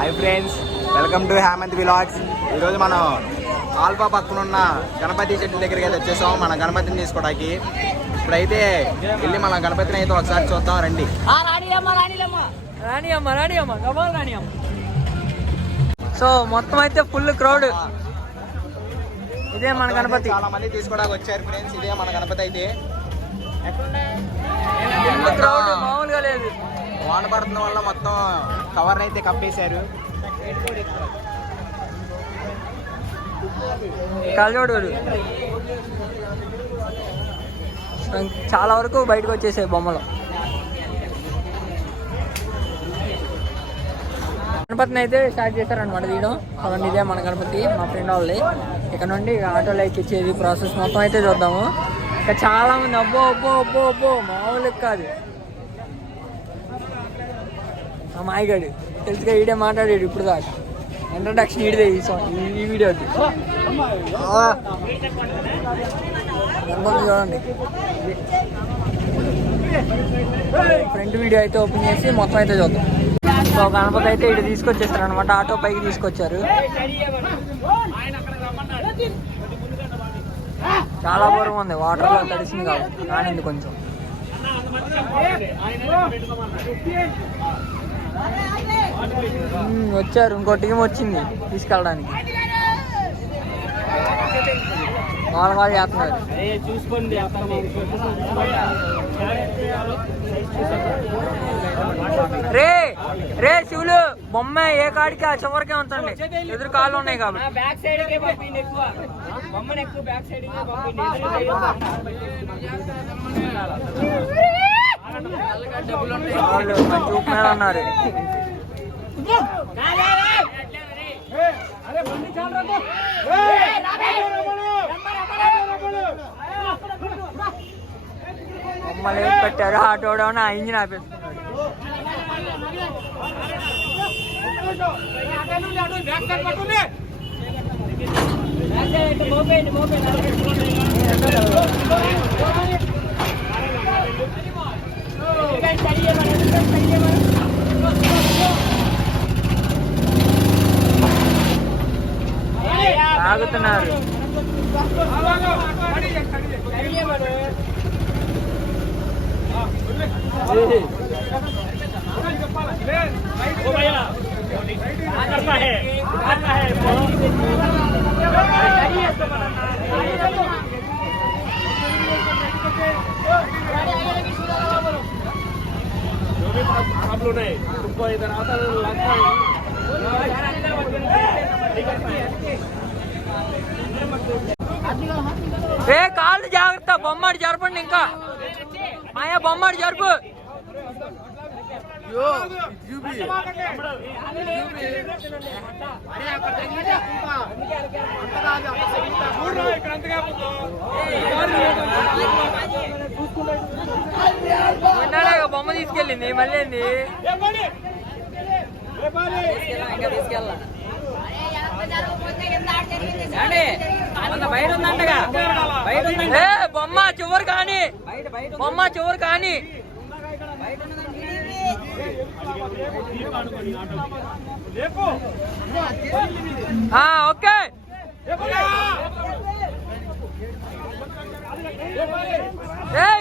Hi friends welcome to Hemanth vlogs ఈరోజు మనం alpha పక్కన ఉన్న గణపతి చెట్టు దగ్గరికి అయితే వచ్చేసాం. మన గణపతిని తీసుకోవడానికి. ఇప్పుడైతే వెళ్ళి మన గణపతిని అయితే ఒకసారి చూద్దాం రండి. రాణి అమ్మ రాణి అమ్మ. గబాల్ రాణి అమ్మ. సో మొత్తం అయితే ఫుల్ క్రౌడ్ ఇదే మన గణపతి. చాలా మంది తీసుకోవడానికి వచ్చారు ఫ్రెండ్స్ ఇదే మన గణపతి అయితే. ఫుల్ క్రౌడ్ వాన పడుతున్న వల్ల మొత్తం కవర్ అయితే కప్పేశారు. కలజోడు చాలా వరకు బయటకు వచ్చేసాయి బొమ్మలు. గణపతిని అయితే స్టార్ట్ చేశారనమాట తీయడం అవన్నీ ఇదే మన గణపతి మా ఫ్రెండ్ వాళ్ళది. ఇక్కడ నుండి ఆటోలో ఎక్కిచ్చేది ప్రాసెస్ మొత్తం అయితే చూద్దాము. ఇంకా చాలా మంది అబ్బో అబ్బో అబ్బో అబ్బో. మామూలు కాదు. ఆ మాయగాడు. తెలుసుగా ఈడే మాట్లాడాడు ఇప్పుడు దాకా. ఇంట్రడక్షన్ ఈడిదే ఈ సాంగ్ ఈ- వీడియోకి చూడండి. ఫ్రంట్ వీడియో అయితే ఓపెన్ చేసి మొత్తం అయితే చూద్దాం. సో గణపతి అయితే ఇటు తీసుకొచ్చేస్తారు అనమాట ఆటో పైకి తీసుకొచ్చారు. చాలా బరువు ఉంది. వాటర్లో తడిసింది కాదు కానింది కొంచెం. వచ్చారు ఇంకో టీం వచ్చింది తీసుకెళ్ళడానికి వాళ్ళ వాళ్ళు చేస్తున్నారు రే రే శివులు బొమ్మ ఏ కాడికి ఆ చివరికే ఉంచండి ఎదురు కాళ్ళు ఉన్నాయి కాబట్టి బ్యాక్ సైడ్ బొమ్మను ఎక్కువ బ్యాక్ సైడ్ వాళ్ళు మంచి ఉన్నారు బొమ్మలు వేసి పెట్టారు ఆటోడో నా ఇంజిన్ ఆపేస్తున్నాడు ఆగుతున్నారు है బ్యాక్ సైడ్ ఏ కాళ్ళు జాగ్రత్త బొమ్మడి జరపండి ఇంకా. మాయా బొమ్మడి జరుపు. బొమ్మ తీసుకెళ్ళింది మళ్ళీ ఏంది? బయట ఉందంటగా? బయట ఉందంట. ఏ బొమ్మ చివరి కానీ బొమ్మ చివరి కానీ. ఓకే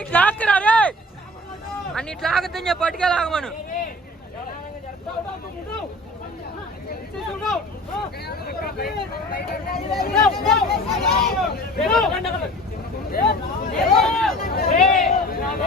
ఇట్లా ఆకురా రే అన్ని ఇట్లా ఆగుతుంది పట్టుకెళ్ళాగమను చూడు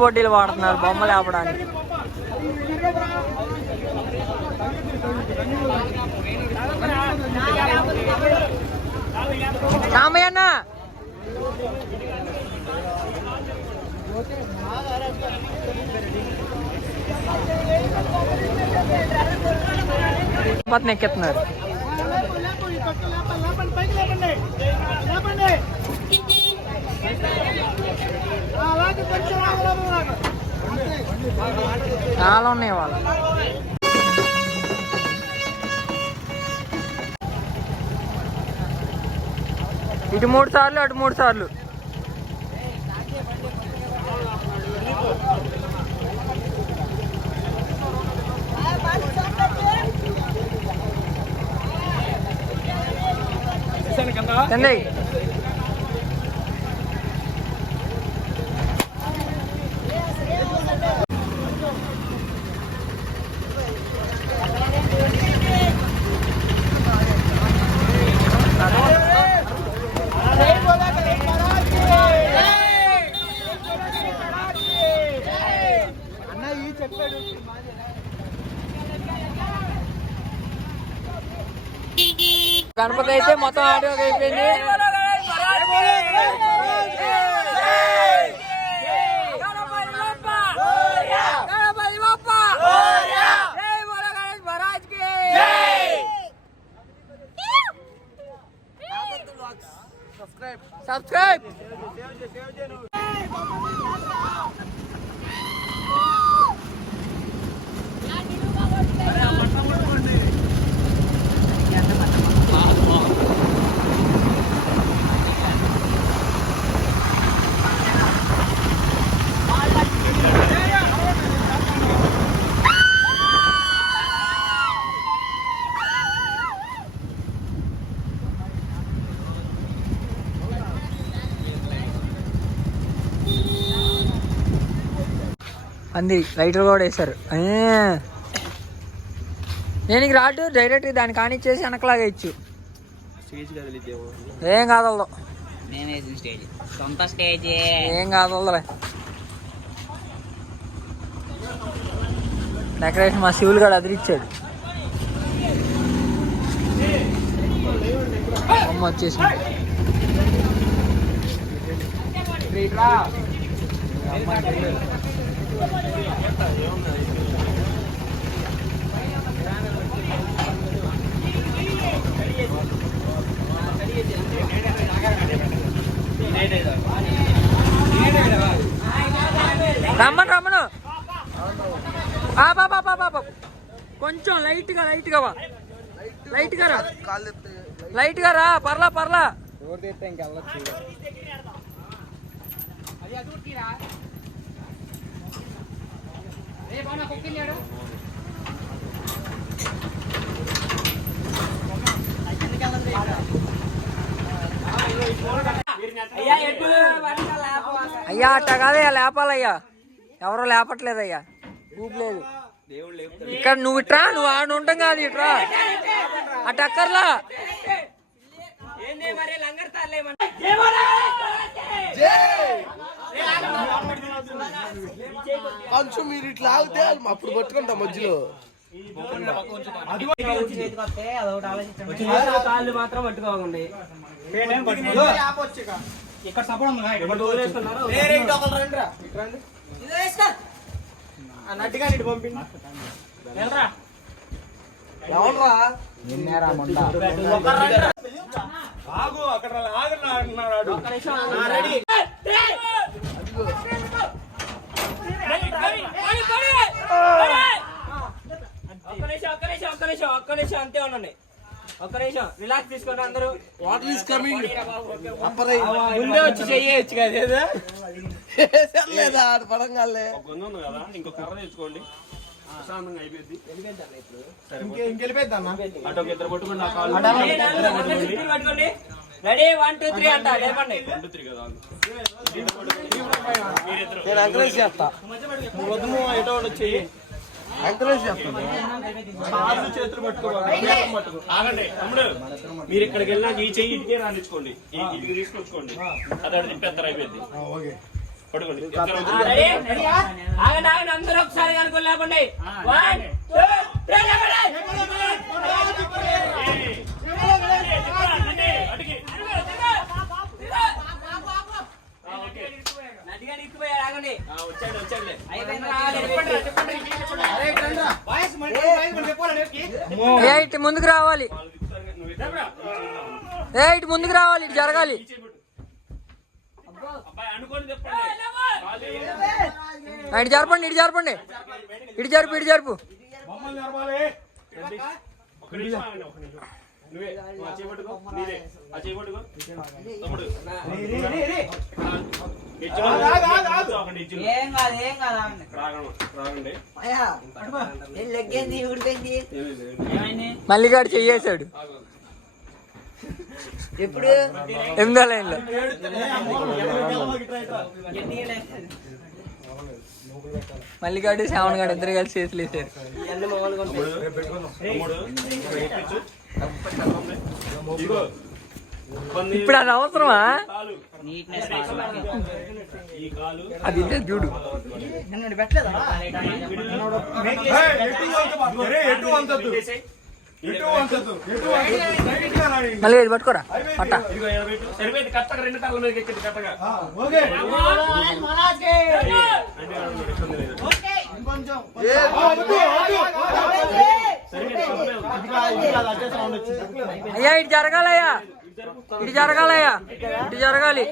పోటీలు వాడుతున్నారు బొమ్మలు ఆపడానికి రామయ్యన్న పత్ని ఎక్కెత్తున్నారు చాలా ఉన్నాయి వాళ్ళు ఇటు మూడు సార్లు అటు మూడు సార్లు. కిందకి. గణపతి అయితే మొత్తం ఆడియో అయిపోయింది సబ్స్క్రైబ్ అంది. లైటర్ కూడా వేశారు. ఏ. నేను ఇక రాటు డైరెక్ట్ దాన్ని కానిచ్చేసి వెనకలాగా ఇచ్చు. ఏం కాదలదు. స్టేజ్. సొంత స్టేజ్. ఏం కాదలదులే. డెకరేషన్ మా శివులు కూడా అదిరిచ్చాడు. అమ్మ వచ్చేసింది. రమ్మను రమ్మను. ఆ బాబా బాబా బాబా కొంచెం లైట్గా లైట్గా వా లైట్గా రా. లైట్గా రా. పర్లా పర్లా. ఇంకెళ్ళొచ్చు. అయ్యా అట్ట కాదయ్యా లేపాలయ్యా. ఎవరో లేపట్లేదయ్యా. ఊపలేదు ఇక్కడ నువ్వు ఇట్రా నువ్వు ఆడ ఉంటాం కాదు ఇట్రా. కొంచెం మీరు ఇట్లా ఆగితే అప్పుడు పట్టుకుంటాం మధ్యలో. కాళ్ళు మాత్రం పట్టుకోకండి ఇక్కడ సపోర్ట్ నిన్నేరా ముండ ఒక్క నిమిషం ఒక్క నిమిషం ఒక్క నిమిషం ఒక్క నిమిషం అంతే ఉండండి ఒక్క నిమిషం రిలాక్స్ తీసుకోండి అందరూ వాటర్ ఈస్ కమింగ్ ముందే వచ్చి చెయ్యొచ్చు లేదా కదా ఇంకో కర్ర తెచ్చుకోండి. ప్రశాంతంగా అయిపోయింది. అటు ఒక ఇద్దరు పట్టుకోండి ఆ కాళ్ళు పట్టుకోండి. రెడీ వన్ టూ త్రీ అంట లేపండి. రెండు తిరిగి కదా నేను ఎంకరేజ్ చేస్తా. ఎంకరేజ్ చేస్తాను కాళ్ళు చేతులు పట్టుకోవాలి. పట్టుకో. ఆగండి తమ్ముడు. మీరు ఇక్కడికి వెళ్ళినాక ఈ చెయ్యి ఇటుకే రానిచ్చుకోండి. ఈ- ఇటుకి తీసుకొచ్చుకోండి. అది తిప్పేస్తారు అయిపోయింది. ఓకే. పడుకోండి. అందరూ ఒకసారి వన్ టూ ఇటు ముందుకు రావాలి. ఏ ఇటు ముందుకు రావాలి ఇటు జరగాలి. ఇటు జరపండి ఇటు జరపండి. ఇటు జరుపు ఇటు జరుపు. ఏమైంది? మల్లిగాడు చెయ్యేశాడు ఎప్పుడు? ఎనిమిదో లైన్లో. మల్లిగాడు శ్రావణ్ గాడు ఇద్దరు కలిసి చేతులు వేసారు ఇప్పుడు అది అవసరమా? అది ఇదే చూడు. పెట్టేసేయ్. మళ్ళీ ఇది పట్టుకోరా పట్ట. అయ్యా ఇటు జరగాలయ్యా ఇటు జరగాలయ్యా ఇటు జరగాలి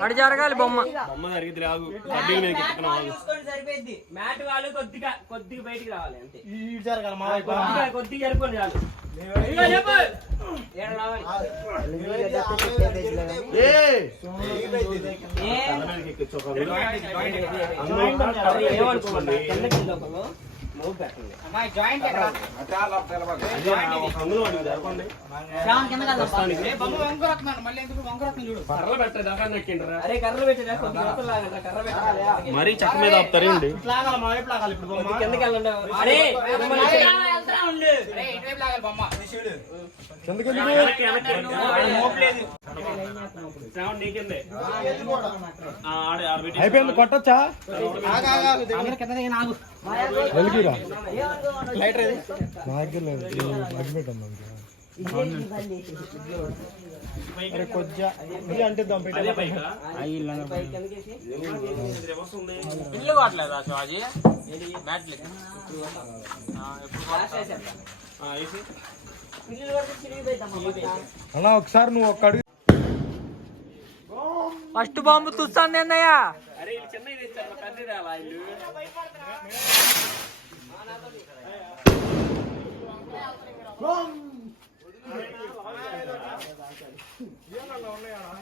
అటు జరగాలి బొమ్మ అమ్మ జరిగింది మ్యాట్ వాళ్ళు కొద్దిగా కొద్దిగా బయటికి రావాలి అంతే కొద్దిగా కొద్దిగా జరుపుకొని చాలు మరీ చెక్క మీద ఆపుతారండి కిందకి అయిపోయింది కొట్టచ్చా? ఇల్లు శివాజీ అలా ఒకసారి నువ్వు ఒక్క అడుగు ఫస్ట్ బాంబు తుస్తాంది ఇల్లు.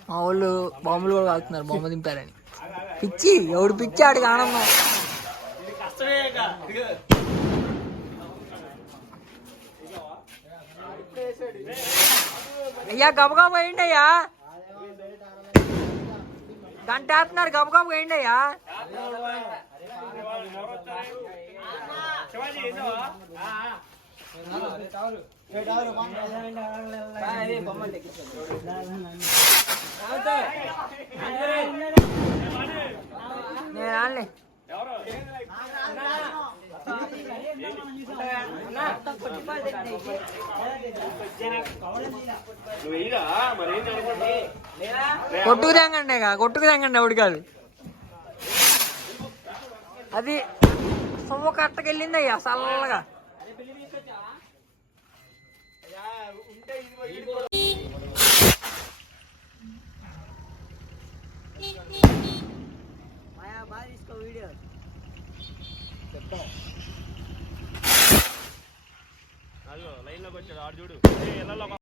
మా వాళ్ళు బాంబులు కూడా కాలుతున్నారు బొమ్మ దింపారని. పిచ్చి ఎవడు పిచ్చి ఆడికి ఆనందం. అయ్యా గబగబా వేయండి అయ్యా గంట వేస్తున్నారు గబగబా వేయండి అయ్యా? నేను రాలే అనుకుంటా కొట్టుకు తెంగండి కొట్టుకు తెంగండి ఎవడు కాదు అది సొమ్ము కట్టకెళ్ళింది అయ్యా చల్లగా లైన్లోకి వచ్చాడు. ఆడు చూడు.